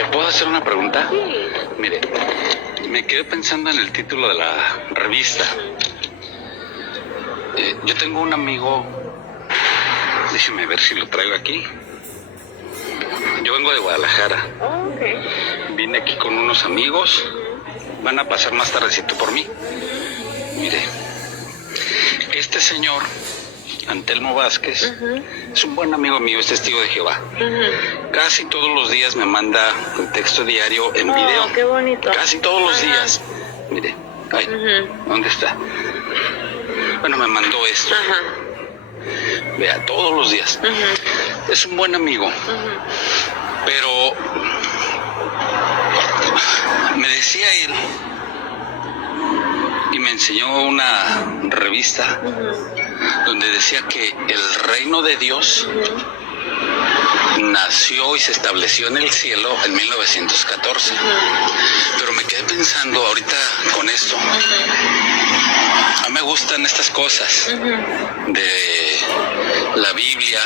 ¿Le puedo hacer una pregunta? Sí. Mire, me quedé pensando en el título de la revista. Yo tengo un amigo, déjeme ver si lo traigo aquí. Yo vengo de Guadalajara. Oh, ok. Vine aquí con unos amigos. Van a pasar más tardecito por mí. Mire, este señor, Antelmo Vázquez, es un buen amigo mío, es testigo de Jehová. Casi todos los días me manda el texto diario en video. Qué bonito. Casi todos los días. Mire, ay, ¿dónde está? Bueno, me mandó esto. Vea, todos los días. Es un buen amigo. Pero me decía él, y me enseñó una revista donde decía que el reino de Dios nació y se estableció en el cielo en 1914. Pero me quedé pensando ahorita con esto. A mí me gustan estas cosas de la Biblia,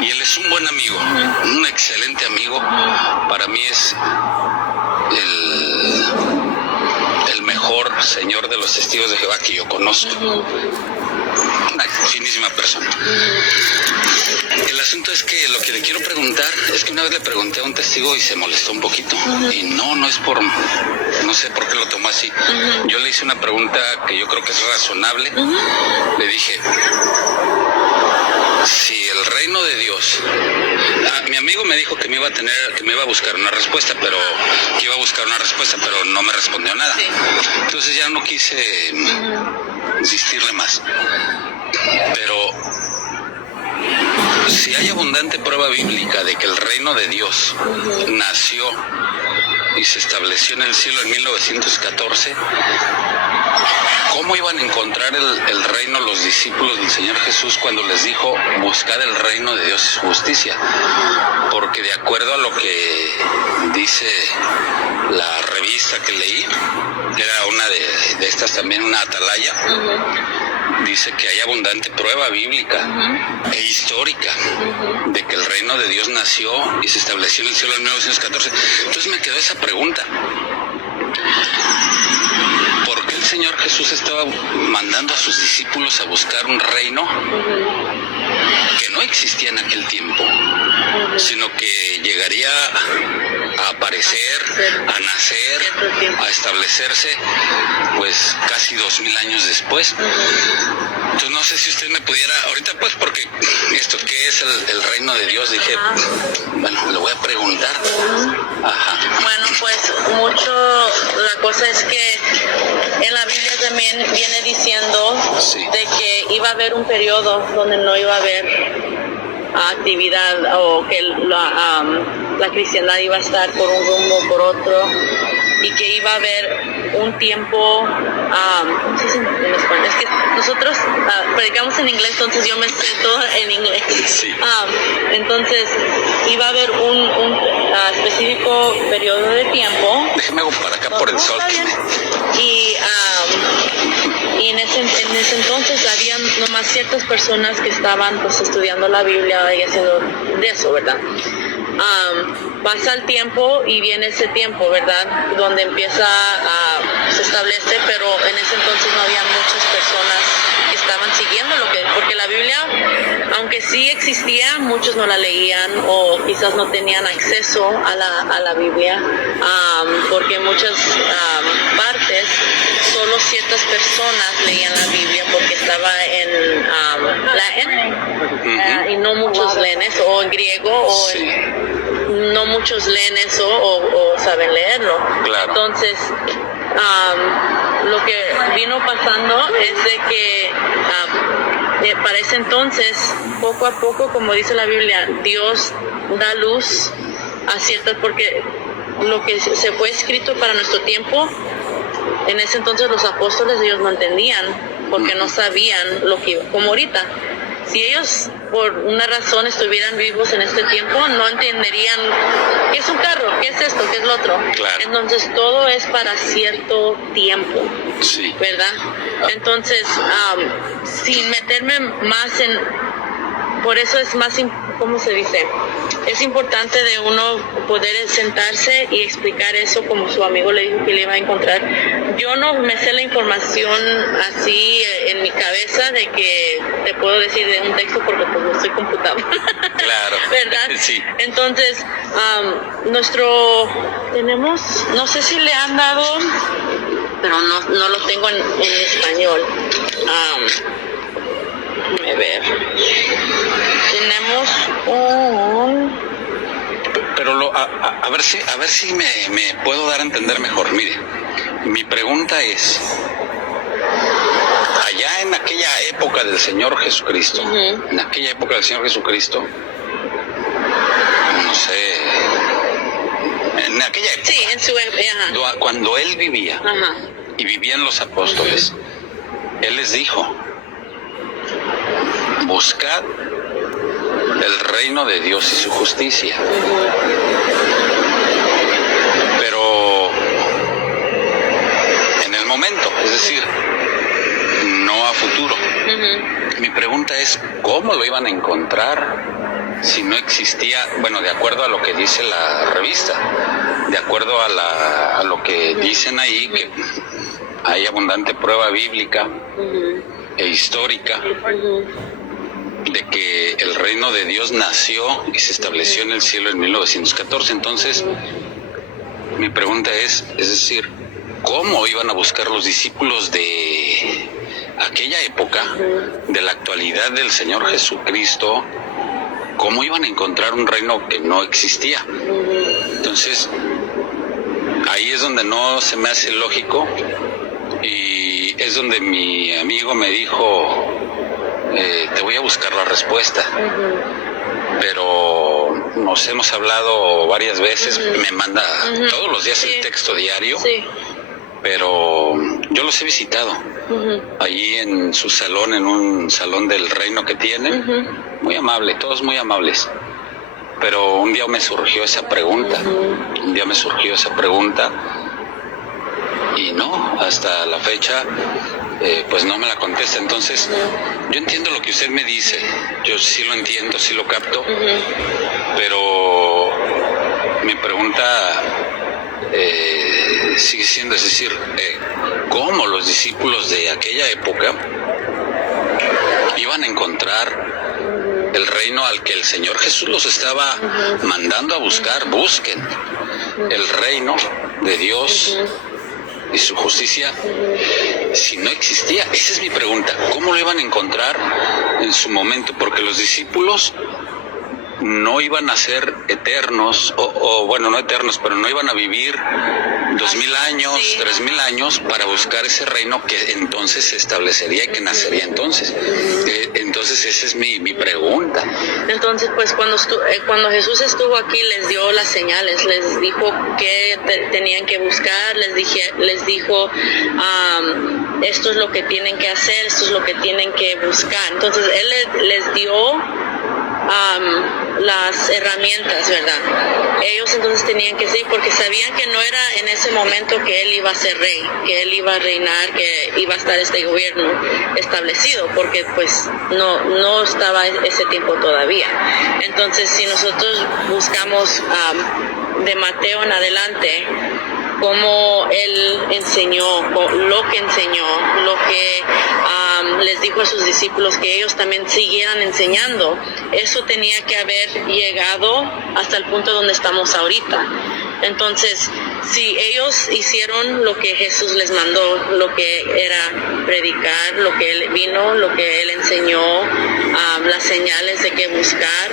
y él es un buen amigo, un excelente amigo. Para mí es el mejor señor de los testigos de Jehová que yo conozco. Una finísima persona. El asunto es que lo que le quiero preguntar es que una vez le pregunté a un testigo y se molestó un poquito. Y no es por, no sé por qué lo tomó así. Yo le hice una pregunta que yo creo que es razonable. Le dije, si el reino de Dios, mi amigo me dijo que me iba a buscar una respuesta, pero no me respondió nada. Entonces ya no quise insistirle más. Pero si hay abundante prueba bíblica de que el reino de Dios nació y se estableció en el cielo en 1914, ¿cómo iban a encontrar el reino los discípulos del Señor Jesús cuando les dijo, buscad el reino de Dios y su justicia? Porque de acuerdo a lo que dice la revista que leí, era una de estas también, una atalaya, dice que hay abundante prueba bíblica e histórica de que el reino de Dios nació y se estableció en el cielo en 1914. Entonces me quedó esa pregunta. ¿Por qué el Señor Jesús estaba mandando a sus discípulos a buscar un reino que no existía en aquel tiempo, sino que llegaría a aparecer, a nacer, a establecerse, pues casi 2000 años después? Entonces no sé si usted me pudiera, ahorita pues porque esto, ¿qué es el reino de Dios? Dije, bueno, le voy a preguntar. Bueno, pues mucho, la cosa es que en la Biblia también viene diciendo de que iba a haber un periodo donde no iba a haber actividad, o que la cristiandad iba a estar por un rumbo o por otro, y que iba a haber un tiempo, no sé si en español, es que nosotros predicamos en inglés, entonces yo me sé todo en inglés. Entonces iba a haber un específico periodo de tiempo. Déjeme algo para acá por el sol. Y en ese entonces habían nomás ciertas personas que estaban pues estudiando la Biblia y haciendo de eso, ¿verdad? Pasa el tiempo y viene ese tiempo, ¿verdad? Donde se establece, pero en ese entonces no había muchas personas que estaban siguiendo porque la Biblia, aunque sí existía, muchos no la leían o quizás no tenían acceso a la Biblia, porque en muchas partes solo ciertas personas leían la Biblia porque estaba en latín, y no muchos leen eso, o en griego, o no muchos leen eso o saben leerlo. Claro. Entonces, lo que vino pasando es de que para ese entonces, poco a poco, como dice la Biblia, Dios da luz a ciertas, porque lo que se fue escrito para nuestro tiempo, en ese entonces los apóstoles, ellos no entendían, porque no sabían lo que, como ahorita. Si ellos por una razón estuvieran vivos en este tiempo, no entenderían qué es un carro, qué es esto, qué es lo otro. Claro. Entonces todo es para cierto tiempo, ¿verdad? Entonces, sin meterme más por eso es más ¿cómo se dice? Es importante de uno poder sentarse y explicar eso como su amigo le dijo que le iba a encontrar. Yo no me sé la información así en mi cabeza de que te puedo decir de un texto porque pues no estoy computado. Claro. ¿Verdad? Sí. Entonces, tenemos, no sé si le han dado, pero no lo tengo en español. Déjame ver. Tenemos un... Pero a ver si me puedo dar a entender mejor. Mire, mi pregunta es, allá en aquella época del Señor Jesucristo, en aquella época del Señor Jesucristo, no sé, en aquella época, sí, en su época, cuando Él vivía y vivían los apóstoles, Él les dijo, buscad el reino de Dios y su justicia. Pero en el momento, es decir, no a futuro. Mi pregunta es, ¿cómo lo iban a encontrar si no existía, bueno, de acuerdo a lo que dice la revista, de acuerdo a lo que dicen ahí, que hay abundante prueba bíblica e histórica de que el reino de Dios nació y se estableció en el cielo en 1914. Entonces, mi pregunta es decir, ¿cómo iban a buscar los discípulos de aquella época, de la actualidad del Señor Jesucristo, cómo iban a encontrar un reino que no existía? Entonces, ahí es donde no se me hace lógico y es donde mi amigo me dijo, te voy a buscar la respuesta, pero nos hemos hablado varias veces, me manda todos los días el texto diario, pero yo los he visitado allí en su salón, en un salón del reino que tienen, muy amable, todos muy amables, pero un día me surgió esa pregunta, y no, hasta la fecha pues no me la contesta. Entonces yo entiendo lo que usted me dice, yo sí lo entiendo, sí lo capto, pero mi pregunta sigue siendo, es decir, ¿cómo los discípulos de aquella época iban a encontrar el reino al que el Señor Jesús los estaba mandando a buscar? Busquen el reino de Dios y su justicia si no existía. Esa es mi pregunta, ¿cómo lo iban a encontrar en su momento? Porque los discípulos no iban a ser eternos, o bueno, no eternos, pero no iban a vivir 2000 años, 3000 años para buscar ese reino que entonces se establecería y que nacería entonces. Entonces esa es mi pregunta. Entonces, pues cuando Jesús estuvo aquí les dio las señales, les dijo que tenían que buscar, les dijo esto es lo que tienen que hacer, esto es lo que tienen que buscar. Entonces Él les dio las herramientas, ¿verdad? Ellos entonces tenían que seguir porque sabían que no era en ese momento que Él iba a ser rey, que Él iba a reinar, que iba a estar este gobierno establecido, porque pues no estaba ese tiempo todavía. Entonces, si nosotros buscamos de Mateo en adelante, cómo Él enseñó, lo que les dijo a sus discípulos que ellos también siguieran enseñando, eso tenía que haber llegado hasta el punto donde estamos ahorita. Entonces, si ellos hicieron lo que Jesús les mandó, lo que era predicar, lo que Él vino, lo que Él enseñó, las señales de qué buscar,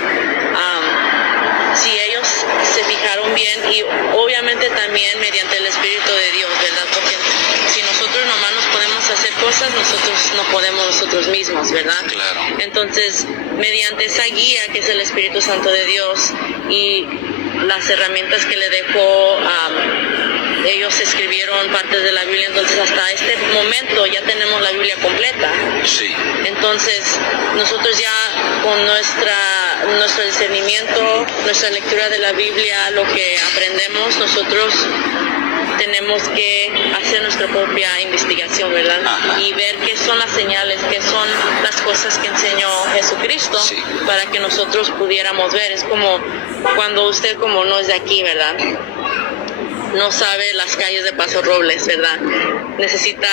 si ellos se fijaron bien, y obviamente también mediante el Espíritu de Dios, ¿verdad? Porque si nosotros nomás nos podemos hacer cosas, nosotros no podemos nosotros mismos, ¿verdad? Claro. Entonces, mediante esa guía que es el Espíritu Santo de Dios y las herramientas que le dejó, ellos escribieron partes de la Biblia, entonces hasta este momento ya tenemos la Biblia completa. Sí. Entonces, nosotros ya con nuestra nuestro discernimiento, nuestra lectura de la Biblia, lo que aprendemos, nosotros tenemos que hacer nuestra propia investigación, ¿verdad? Ajá. Y ver qué son las señales, qué son las cosas que enseñó Jesucristo, Sí. para que nosotros pudiéramos ver. Es como cuando usted, como no es de aquí, ¿verdad?, no sabe las calles de Paso Robles, ¿verdad? Necesita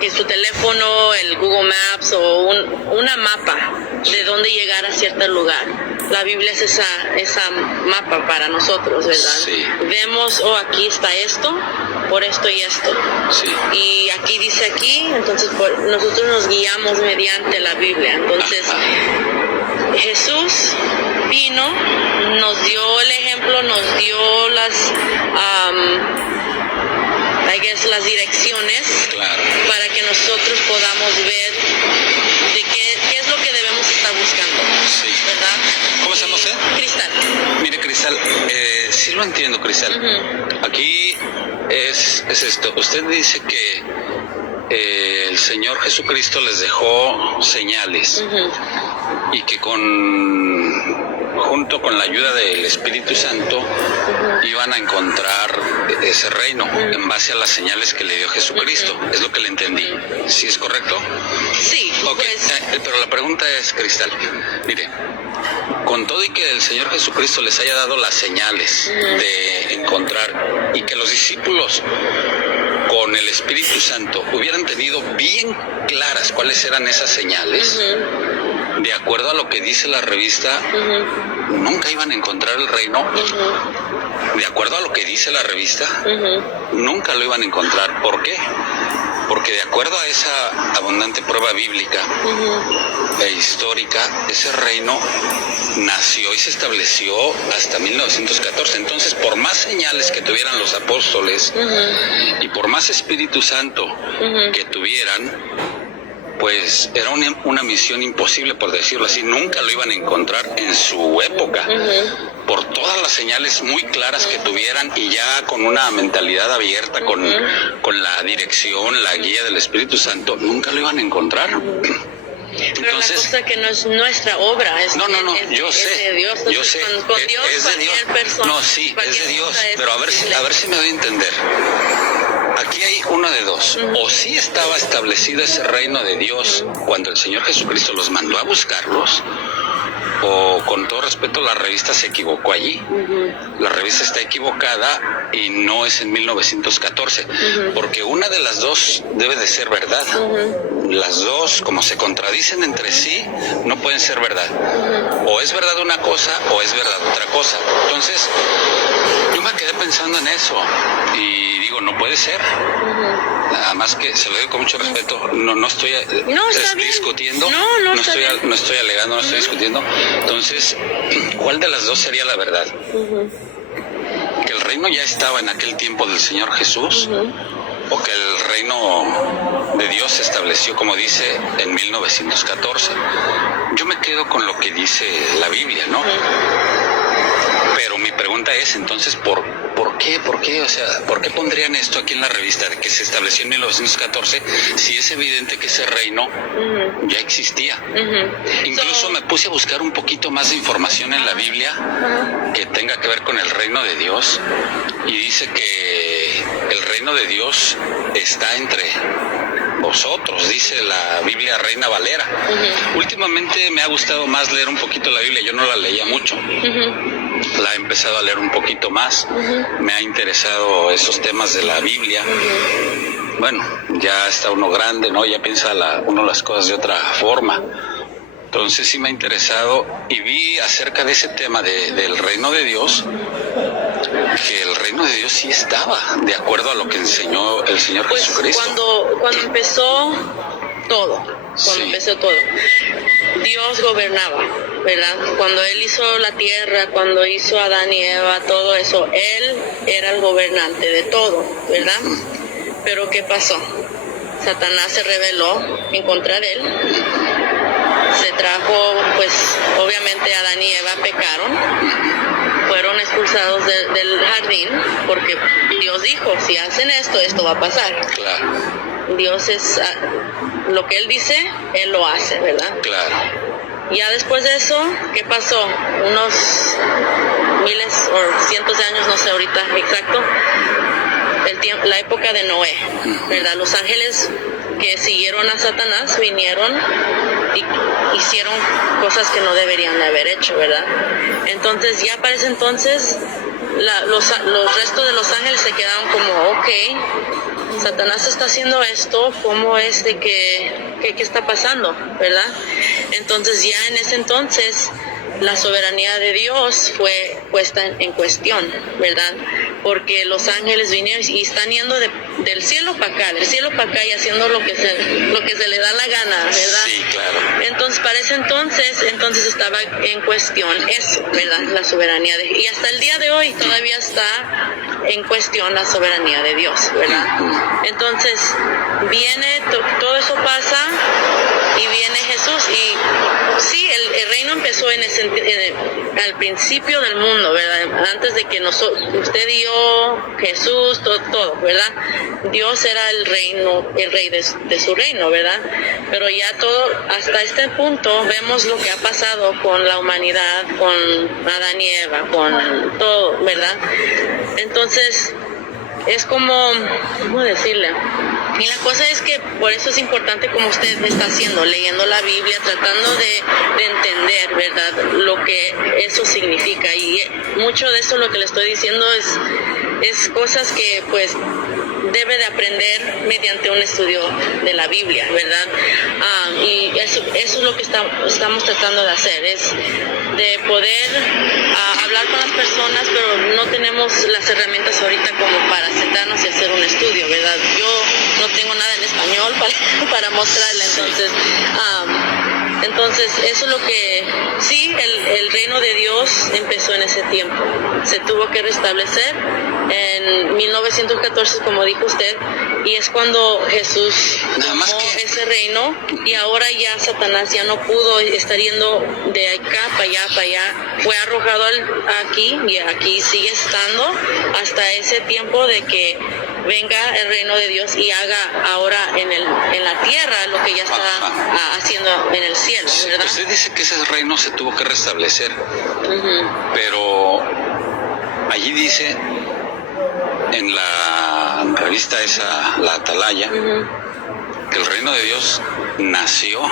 que su teléfono, el Google Maps o una mapa de dónde llegar a cierto lugar. La Biblia es esa mapa para nosotros, ¿verdad? Sí. Vemos, aquí está esto, por esto y esto. Sí. Y aquí dice aquí, entonces nosotros nos guiamos mediante la Biblia. Entonces, Jesús vino, nos dio el ejemplo, nos dio las direcciones, Claro. para que nosotros podamos ver de qué es lo que debemos estar buscando, Sí. ¿verdad? ¿Cómo se llama usted? Cristal. Mire, Cristal, sí lo entiendo, Cristal. Aquí es esto. Usted dice que el Señor Jesucristo les dejó señales y que junto con la ayuda del Espíritu Santo iban a encontrar ese reino en base a las señales que le dio Jesucristo. Es lo que le entendí. ¿Sí es correcto? Sí, Ok, pues, pero la pregunta es, Cristal, mire, con todo y que el Señor Jesucristo les haya dado las señales de encontrar y que los discípulos con el Espíritu Santo hubieran tenido bien claras cuáles eran esas señales, de acuerdo a lo que dice la revista, nunca iban a encontrar el reino. De acuerdo a lo que dice la revista, nunca lo iban a encontrar. ¿Por qué? Porque de acuerdo a esa abundante prueba bíblica e histórica, ese reino nació y se estableció hasta 1914. Entonces, por más señales que tuvieran los apóstoles y por más Espíritu Santo que tuvieran, pues era una misión imposible, por decirlo así. Nunca lo iban a encontrar en su época. Por todas las señales muy claras que tuvieran y ya con una mentalidad abierta, con la dirección, la guía del Espíritu Santo, nunca lo iban a encontrar. pero la cosa que no es nuestra obra, es No, yo es sé, de Dios. yo sé, Con Dios, es de Dios. cualquier persona, No, sí, es cualquier de Dios, cosa es pero a ver si me doy a entender. Aquí hay una de dos. O sí estaba establecido ese reino de Dios cuando el Señor Jesucristo los mandó a buscarlos, o con todo respeto la revista se equivocó allí. La revista está equivocada y no es en 1914, porque una de las dos debe de ser verdad. Las dos, como se contradicen entre sí, no pueden ser verdad. O es verdad una cosa o es verdad otra cosa. Entonces, yo me quedé pensando en eso y digo, no puede ser. Nada más que se lo digo con mucho respeto, no estoy discutiendo, no estoy alegando, no estoy discutiendo. Entonces, ¿cuál de las dos sería la verdad? ¿Que el reino ya estaba en aquel tiempo del Señor Jesús? ¿O que el reino de Dios se estableció, como dice, en 1914? Yo me quedo con lo que dice la Biblia, ¿no? Pero mi pregunta es, entonces, ¿por qué? O sea, ¿por qué pondrían esto aquí en la revista de que se estableció en 1914 si es evidente que ese reino ya existía? Incluso me puse a buscar un poquito más de información en la Biblia que tenga que ver con el reino de Dios y dice que el reino de Dios está entre vosotros, dice la Biblia Reina Valera. Últimamente me ha gustado más leer un poquito la Biblia, yo no la leía mucho. La he empezado a leer un poquito más, me ha interesado esos temas de la Biblia. Bueno, ya está uno grande, ¿no? Ya piensa uno las cosas de otra forma. Entonces sí me ha interesado y vi acerca de ese tema del reino de Dios, que el reino de Dios sí estaba, de acuerdo a lo que enseñó el Señor Jesucristo. Cuando empezó todo, Dios gobernaba, ¿verdad? Cuando Él hizo la tierra, cuando hizo a Adán y Eva, todo eso, Él era el gobernante de todo, ¿verdad? Pero ¿qué pasó? Satanás se rebeló en contra de Él. Se trajo, pues, obviamente Adán y Eva pecaron, fueron expulsados del jardín, porque Dios dijo, si hacen esto va a pasar. Claro. Dios es, lo que Él dice, Él lo hace, ¿verdad? Claro. Ya después de eso, ¿qué pasó? Unos miles o cientos de años, no sé ahorita exacto, la época de Noé, ¿verdad? Los ángeles que siguieron a Satanás vinieron y hicieron cosas que no deberían de haber hecho, ¿verdad? Entonces ya para ese entonces los restos de los ángeles se quedaron como, ok, Satanás está haciendo esto, ¿cómo es de qué está pasando, verdad? Entonces ya en ese entonces la soberanía de Dios fue puesta en cuestión, ¿verdad? Porque los ángeles vinieron y están yendo del cielo para acá, del cielo para acá y haciendo lo que se le da la gana, ¿verdad? Sí, claro. Entonces, para ese entonces estaba en cuestión eso, ¿verdad? La soberanía y hasta el día de hoy todavía está en cuestión la soberanía de Dios, ¿verdad? Entonces, todo eso pasa y viene Jesús y sí, el reino empezó al principio del mundo, ¿verdad? Antes de que usted y yo, Jesús, todo, ¿verdad? Dios era el rey de su reino, ¿verdad? Pero ya todo, hasta este punto, vemos lo que ha pasado con la humanidad, con Adán y Eva, con todo, ¿verdad? Entonces, es como, ¿cómo decirle? Y la cosa es que por eso es importante como usted está haciendo, leyendo la Biblia, tratando de entender, ¿verdad?, lo que eso significa. Y mucho de eso lo que le estoy diciendo es cosas que pues debe de aprender mediante un estudio de la Biblia, ¿verdad? Y eso es lo que estamos tratando de hacer, es de poder hablar con las personas, pero no tenemos las herramientas ahorita como para sentarnos y hacer un estudio, ¿verdad? Yo no tengo nada en español para mostrarle, entonces eso es lo que sí, el reino de Dios empezó en ese tiempo, se tuvo que restablecer en 1914, como dijo usted, y es cuando Jesús tomó ese reino, y ahora ya Satanás ya no pudo estar yendo de acá para allá, fue arrojado aquí, y aquí sigue estando hasta ese tiempo de que venga el reino de Dios y haga ahora en la tierra lo que ya está haciendo en el cielo, ¿verdad? Usted dice que ese reino se tuvo que restablecer, pero allí dice en la revista esa, la Atalaya, que el reino de Dios nació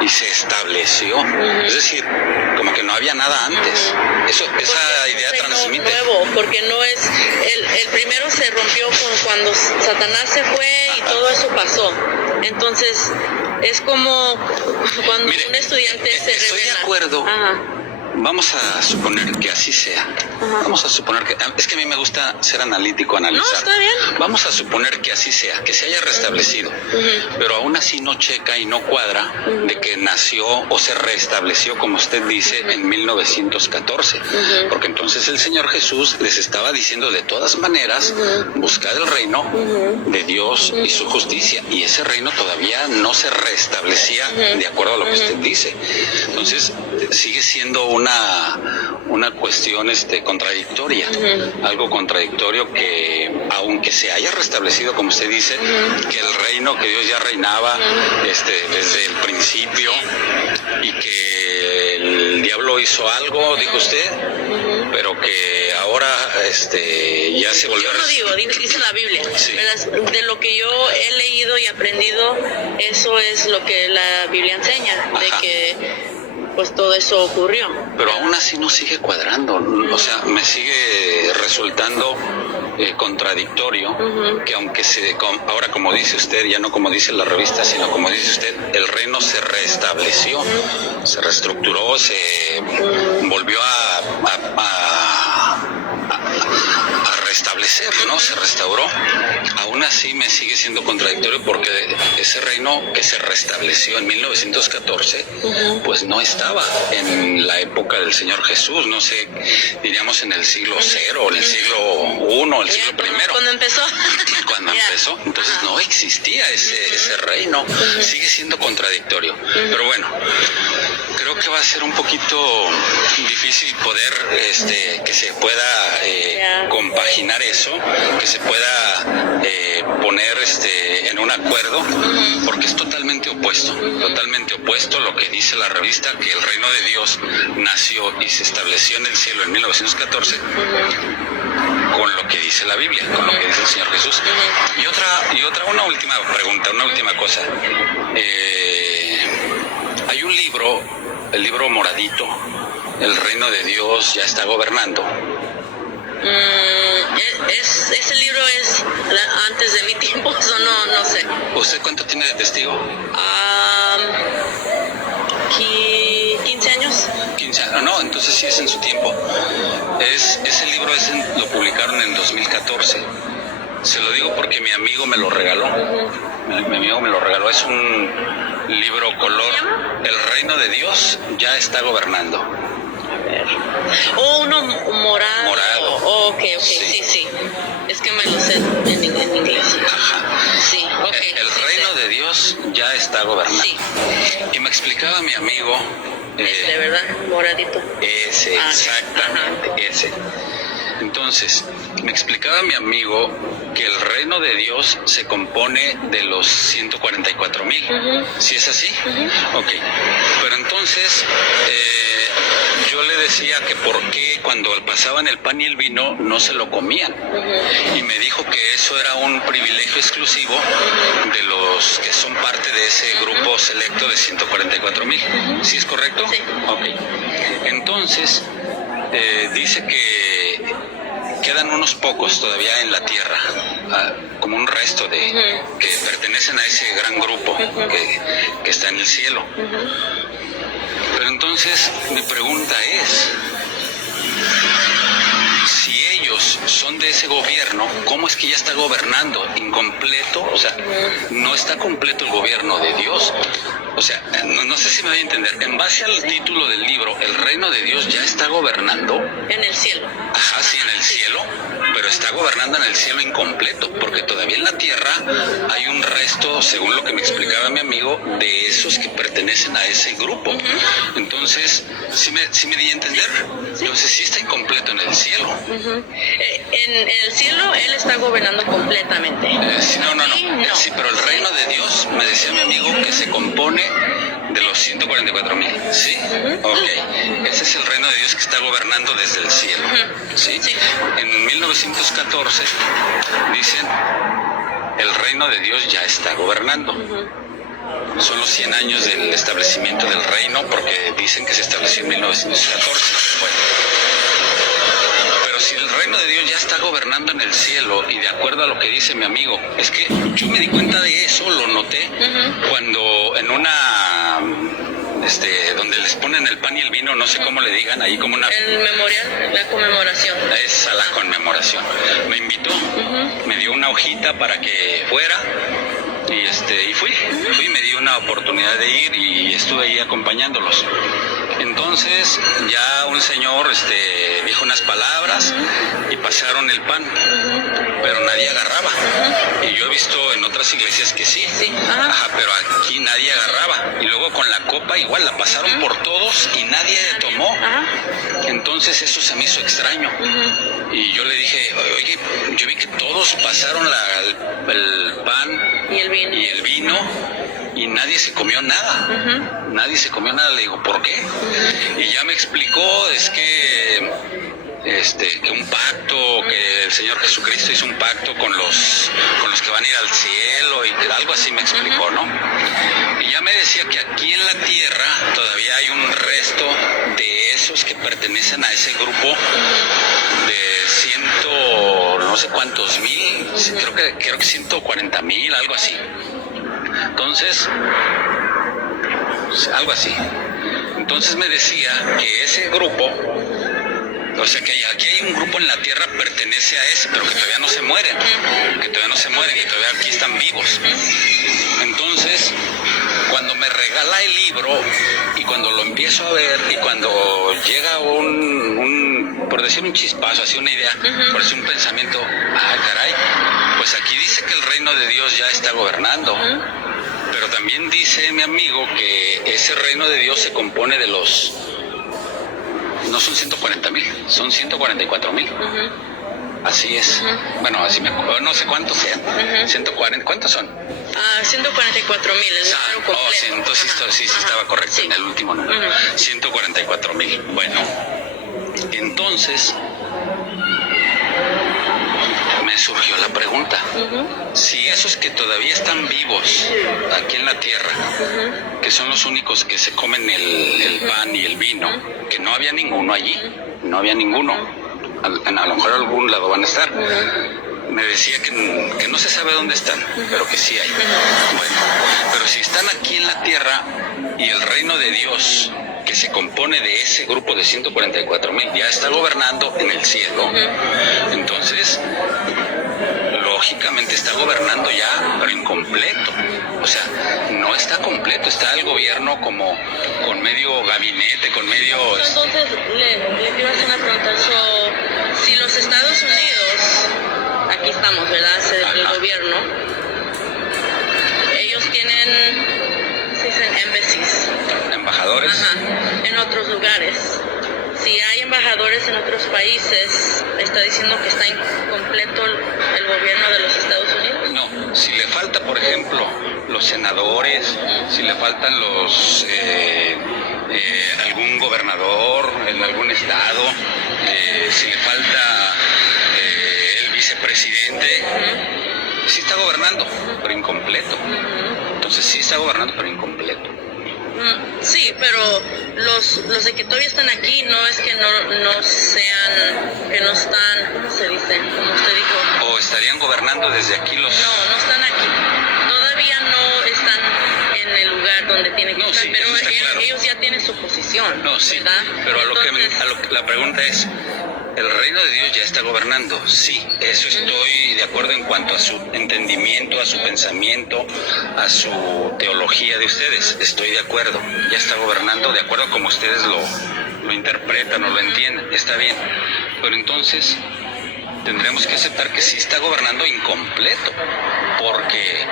y se estableció. Es decir, como que no había nada antes. Esa idea transmite. Nuevo, porque no es el primero se rompió cuando Satanás se fue y todo eso pasó. Entonces es como cuando un estudiante se revela. Estoy de acuerdo. Vamos a suponer que así sea. Vamos a suponer que... Es que a mí me gusta ser analítico, analizar. No, está bien. Vamos a suponer que así sea, que se haya restablecido. Pero aún así no checa y no cuadra de que nació o se restableció, como usted dice, en 1914. Porque entonces el Señor Jesús les estaba diciendo de todas maneras, buscad el reino de Dios y su justicia. Y ese reino todavía no se restablecía de acuerdo a lo que usted dice. Entonces sigue siendo una cuestión contradictoria, algo contradictorio, que aunque se haya restablecido, como usted dice, que el reino, que Dios ya reinaba desde el principio, y que el diablo hizo algo, dijo usted, pero que ahora ya se volvió. Yo no digo, dice la Biblia, sí. De lo que yo he leído y aprendido, eso es lo que la Biblia enseña, de que pues todo eso ocurrió. Pero aún así no sigue cuadrando, o sea, me sigue resultando contradictorio, que aunque ahora, como dice usted, ya no como dice la revista, sino como dice usted, el reino se restableció, se reestructuró, se volvió a restablecer, ¿no? Se restauró. Aún así me sigue siendo contradictorio, porque ese reino que se restableció en 1914, pues no estaba en la época del Señor Jesús, no sé, diríamos en el siglo 0, en el siglo 1, el siglo primero. Cuando empezó. Cuando empezó, entonces no existía ese reino, sigue siendo contradictorio. Pero bueno, creo que va a ser un poquito difícil poder que se pueda compaginar eso eso, que se pueda poner en un acuerdo, porque es totalmente opuesto lo que dice la revista, que el reino de Dios nació y se estableció en el cielo en 1914, con lo que dice la Biblia, con lo que dice el Señor Jesús. Una última pregunta, una última cosa. Hay un libro, el libro moradito, El reino de Dios ya está gobernando. Ese libro es antes de mi tiempo, eso no sé. ¿Usted cuánto tiene de testigo? 15 años. 15 años, no, entonces sí es en su tiempo. Ese libro lo publicaron en 2014. Se lo digo porque mi amigo me lo regaló. Mi amigo me lo regaló. Es un libro color. El reino de Dios ya está gobernando. Uno morado. Morado. Ok, sí. Es que me lo sé en inglés. Ajá. Sí, ok. El reino de Dios ya está gobernando. Sí. Y me explicaba mi amigo. De verdad, moradito. Ese, exactamente, ese. Entonces, me explicaba mi amigo que el reino de Dios se compone de los 144,000. ¿Sí es así? Ok. Pero entonces, yo le decía que por qué cuando pasaban el pan y el vino no se lo comían. Y me dijo que eso era un privilegio exclusivo de los que son parte de ese grupo selecto de 144,000. ¿Sí es correcto? Sí. Ok. Entonces, dice que quedan unos pocos todavía en la tierra, como un resto que pertenecen a ese gran grupo que está en el cielo. Pero entonces mi pregunta es, si ellos son de ese gobierno, ¿cómo es que ya está gobernando incompleto? O sea, no está completo el gobierno de Dios. O sea, no sé si me voy a entender. En base al título del libro, el reino de Dios ya está gobernando. En el cielo. Ajá, sí, en el cielo, pero está gobernando en el cielo incompleto, porque todavía en la tierra hay un resto, según lo que me explicaba mi amigo, de esos que pertenecen a ese grupo. Entonces, ¿sí me di a entender? Entonces sí está incompleto en el cielo. En el cielo Él está gobernando completamente. Sí, no. Sí, pero el reino de Dios, me decía mi amigo, que se compone de los 144,000. ¿Sí? Ok. Ese es el reino de Dios que está gobernando desde el cielo. ¿Sí? En 1914 dicen, el reino de Dios ya está gobernando. Son los 100 años del establecimiento del reino, porque dicen que se estableció en 1914. Bueno. Pero si el reino de Dios ya está gobernando en el cielo, y de acuerdo a lo que dice mi amigo, es que yo me di cuenta de eso, lo noté, cuando en una... donde les ponen el pan y el vino, no sé cómo le digan, ahí como una... El memorial, la conmemoración. Esa, la conmemoración. Me invitó, me dio una hojita para que fuera, y fui, me di una oportunidad de ir y estuve ahí acompañándolos. Entonces ya un señor dijo unas palabras y pasaron el pan, pero nadie agarraba. Y yo he visto en otras iglesias que sí. Ajá, pero aquí nadie agarraba. Y luego con la copa igual la pasaron por todos y nadie tomó. Entonces eso se me hizo extraño. Y yo le dije, oye, yo vi que todos pasaron el pan y el vino y nadie se comió nada. Nadie se comió nada. Le digo, ¿por qué? Y ya me explicó, es que un pacto, que el Señor Jesucristo hizo un pacto con los que van a ir al cielo, y algo así me explicó, ¿no? Y ya me decía que aquí en la tierra todavía hay un resto de esos que pertenecen a ese grupo de no sé cuántos mil, creo que 140,000, algo así. Entonces, algo así. Entonces me decía que ese grupo, o sea que aquí hay un grupo en la tierra que pertenece a ese, pero que todavía no se mueren, que todavía aquí están vivos. Entonces, cuando me regala el libro y cuando lo empiezo a ver y cuando llega por decir un chispazo, así una idea, por decir un pensamiento, caray, pues aquí dice que el reino de Dios ya está gobernando. Pero también dice mi amigo que ese reino de Dios se compone de no son 140,000, son 144,000. Así es. Bueno, así no sé cuántos sean. 140, ¿cuántos son? 144,000, el número completo. Sí, entonces sí estaba correcto en el último número. 144,000. Bueno, entonces me surgió la pregunta. Si esos que todavía están vivos aquí en la tierra, que son los únicos que se comen el pan y el vino, que no había ninguno allí, no había ninguno, a lo mejor a algún lado van a estar. Me decía que no se sabe dónde están, pero que sí hay. Bueno, pero si están aquí en la tierra y el reino de Dios, que se compone de ese grupo de 144,000, ya está gobernando en el cielo, entonces lógicamente está gobernando ya, pero incompleto. O sea, no está completo, está el gobierno como con medio gabinete, con medio... Entonces, le quiero hacer una pregunta. Si los Estados Unidos, aquí estamos, ¿verdad? El gobierno, ellos tienen, se dicen embassies. Embajadores. En otros lugares. Si hay embajadores en otros países, ¿está diciendo que está incompleto el gobierno de los Estados Unidos? No, si le falta, por ejemplo, los senadores, si le faltan algún gobernador en algún estado, si le falta el vicepresidente, sí está gobernando, pero incompleto. Entonces sí está gobernando, pero incompleto. Sí, pero los de que todavía están aquí no es que no sean, que no están, ¿cómo se dice? Como usted dijo. ¿O estarían gobernando desde aquí los...? No están aquí. Todavía no están en el lugar donde tienen que estar, Sí, pero claro. Ellos ya tienen su posición. No, sí, ¿verdad? pero Entonces, la pregunta es, ¿el reino de Dios ya está gobernando? Sí, eso estoy de acuerdo en cuanto a su entendimiento, a su pensamiento, a su teología de ustedes. Estoy de acuerdo, ya está gobernando de acuerdo a como ustedes lo interpretan o lo entienden. Está bien, pero entonces tendremos que aceptar que sí está gobernando incompleto, porque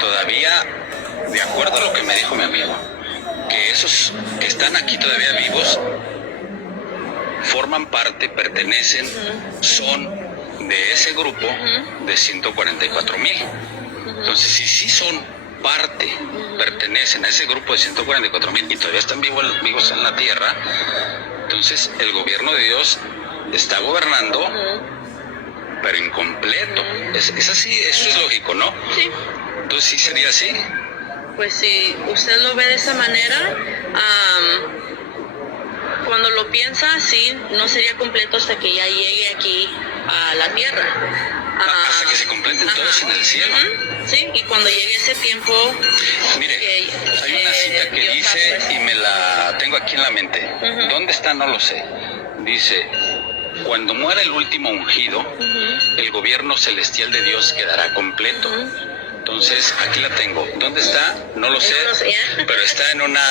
todavía, de acuerdo a lo que me dijo mi amigo, que esos que están aquí todavía vivos forman parte, pertenecen, son de ese grupo de 144,000. Entonces, si sí son parte, pertenecen a ese grupo de 144,000 y todavía están vivos en la tierra, entonces el gobierno de Dios está gobernando, pero incompleto. Es así, eso es lógico, ¿no? Sí. Entonces, ¿sí sería así? Pues si usted lo ve de esa manera, cuando lo piensa, sí, no sería completo hasta que ya llegue aquí a la tierra. Hasta que se completen todos en el cielo. Sí, y cuando llegue ese tiempo... Mire, hay una cita que Dios dice, ha y me la tengo aquí en la mente, ¿dónde está? No lo sé. Dice, cuando muera el último ungido, el gobierno celestial de Dios quedará completo. Entonces, aquí la tengo. ¿Dónde está? No lo sé, pero está en una...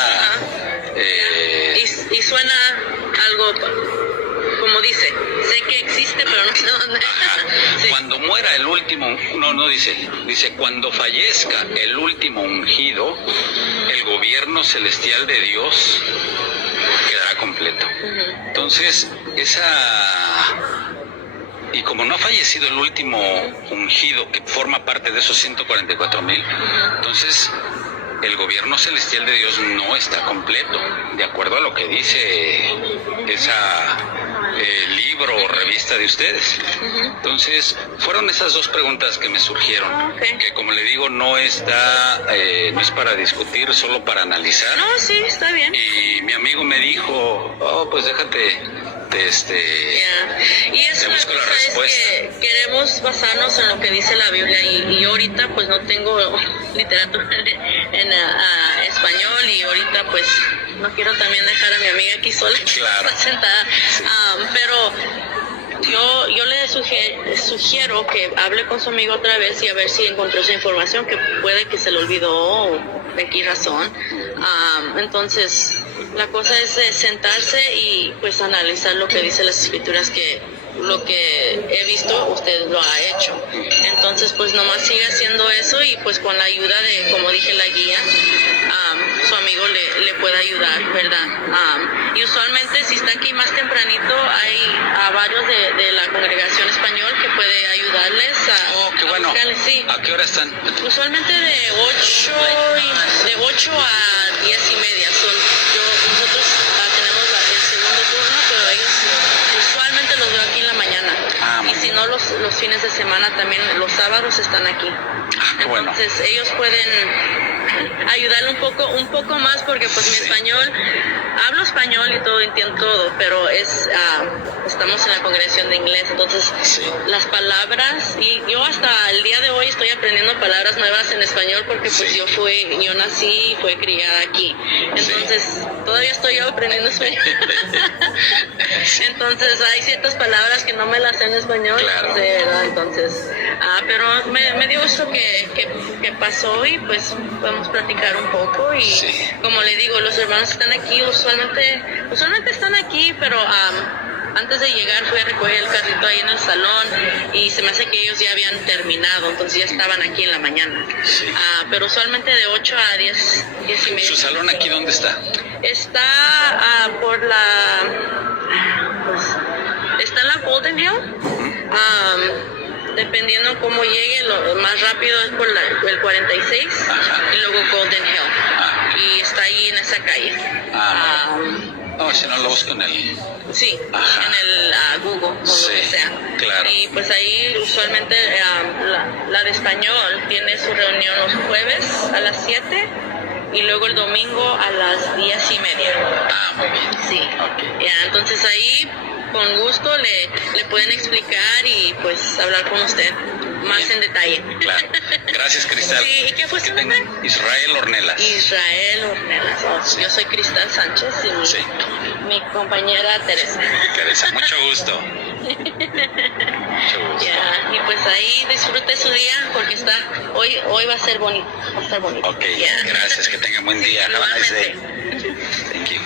Y suena algo, como dice, sé que existe, pero no sé dónde. Sí. Cuando muera el último... No dice. Dice, cuando fallezca el último ungido, el gobierno celestial de Dios quedará completo. Entonces, y como no ha fallecido el último ungido que forma parte de esos 144,000, entonces el gobierno celestial de Dios no está completo, de acuerdo a lo que dice libro o revista de ustedes. Entonces, fueron esas dos preguntas que me surgieron, que como le digo, no es para discutir, solo para analizar. No, sí, está bien. Y mi amigo me dijo, pues déjate... Y eso busco la respuesta. es que queremos basarnos en lo que dice la Biblia y ahorita pues no tengo literatura en español y ahorita pues no quiero también dejar a mi amiga aquí sola sentada, pero yo le sugiero que hable con su amigo otra vez y a ver si encontró esa información, que puede que se le olvidó o de qué razón. Entonces la cosa es sentarse y pues analizar lo que dice las escrituras, que lo que he visto usted lo ha hecho. Entonces pues nomás sigue haciendo eso y pues con la ayuda de, como dije, la guía, su amigo le puede ayudar, ¿verdad? Y usualmente si está aquí más tempranito hay a varios de la congregación español que hora están? Usualmente de 8 a 10 y media. Nosotros tenemos el segundo turno, pero ellos usualmente los veo aquí en la mañana. Y si no, los fines de semana también, los sábados están aquí. Bueno. Entonces ellos pueden ayudarle un poco más porque pues mi español, hablo español y todo, entiendo todo, pero estamos en la congregación de inglés, entonces las palabras, y yo hasta el día de hoy estoy aprendiendo palabras nuevas en español porque pues yo nací y fui criada aquí, entonces todavía estoy aprendiendo español. Entonces hay ciertas palabras que no me las sé en español, claro. ¿verdad? Entonces, pero me dio gusto que pasó y pues podemos platicar un poco y como le digo, los hermanos están aquí, usualmente están aquí, pero antes de llegar fui a recoger el carrito ahí en el salón y se me hace que ellos ya habían terminado, entonces ya estaban aquí en la mañana. Pero usualmente de 8 a 10 y media. ¿Su salón aquí dónde está? Está por está en la Golden Hill. Dependiendo cómo llegue, lo más rápido es por el 46 y luego Golden Hill. Y está ahí en esa calle. No, si no lo busco en el... Sí, en el Google o lo que sea. Claro. Y pues ahí usualmente la de español tiene su reunión los jueves a las 7 y luego el domingo a las 10 y media. Muy bien. Sí. Okay. Entonces ahí con gusto le pueden explicar y pues hablar con usted más en detalle. Claro. Gracias, Cristal. Sí, ¿y qué fue su nombre? Israel Ornelas. Israel Ornelas. Yo soy Cristal Sánchez y mi compañera Teresa. Teresa, mucho gusto. Mucho gusto. Y pues ahí disfrute su día porque hoy va a ser bonito. Va a estar bonito. Ok, gracias, que tengan buen día. Have a nice day. Thank you.